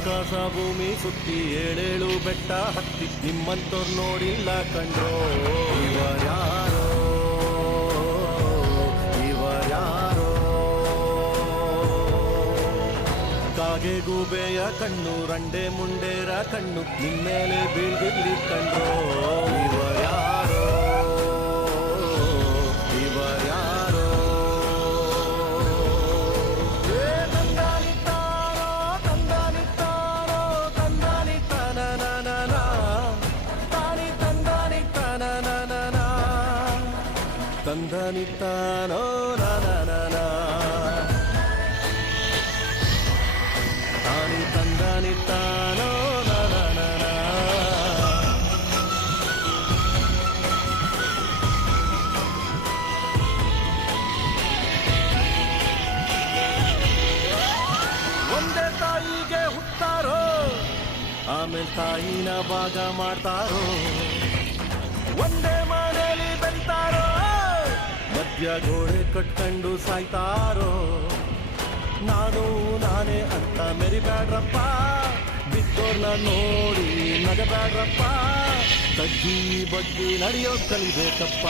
ಆಕಾಶ ಭೂಮಿ ಸುತ್ತಿ ಏಳೇಳು ಬೆಟ್ಟ ಹತ್ತಿ ನಿಮ್ಮಂತೋರ್ ನೋಡಿಲ್ಲ ಕಂಡ್ರೋ. ಇವರ್ಯಾರೋ ಇವರ್ಯಾರೋ ಕಾಗೆ ಗೂಬೆಯ ಕಣ್ಣು ರಂಡೆ ಮುಂಡೇರ ಕಣ್ಣು ನಿಮ್ಮೇಲೆ ಬೀಳ್ಗಿರ್ಲಿ ಕಂಡ್ರೋ. ಇವರ್ಯಾರೋ ಇವರ್ಯಾರೋ ತಂದನಿತ್ತಾನೋ ನಾನ ತಾನಿ ತಂದನಿತ್ತಾನೋ ನಾನ. ಒಂದೇ ತಾಯಿಗೆ ಹುಟ್ಟಾರೋ ಆಮೇಲೆ ತಾಯಿನ ಭಾಗ ಮಾಡ್ತಾರೋ. ಒಂದೇ ಮನೆಯಲ್ಲಿ ಬೆಳಿತಾರೋ ಮಧ್ಯ ಗೋಡೆ ಕಟ್ಕೊಂಡು ಸಾಯ್ತಾರೋ. ನಾನು ನಾನೇ ಅಂತ ಮೆರಿಬ್ಯಾಡ್ರಪ್ಪ, ಬಿದ್ದೋರ್ನ ನೋಡಿ ನಗಬ್ಯಾಡ್ರಪ್ಪ, ತಗ್ಗಿ ಬಗ್ಗಿ ನಡೆಯೋದ್ ಕಲಿಬೇಕಪ್ಪ.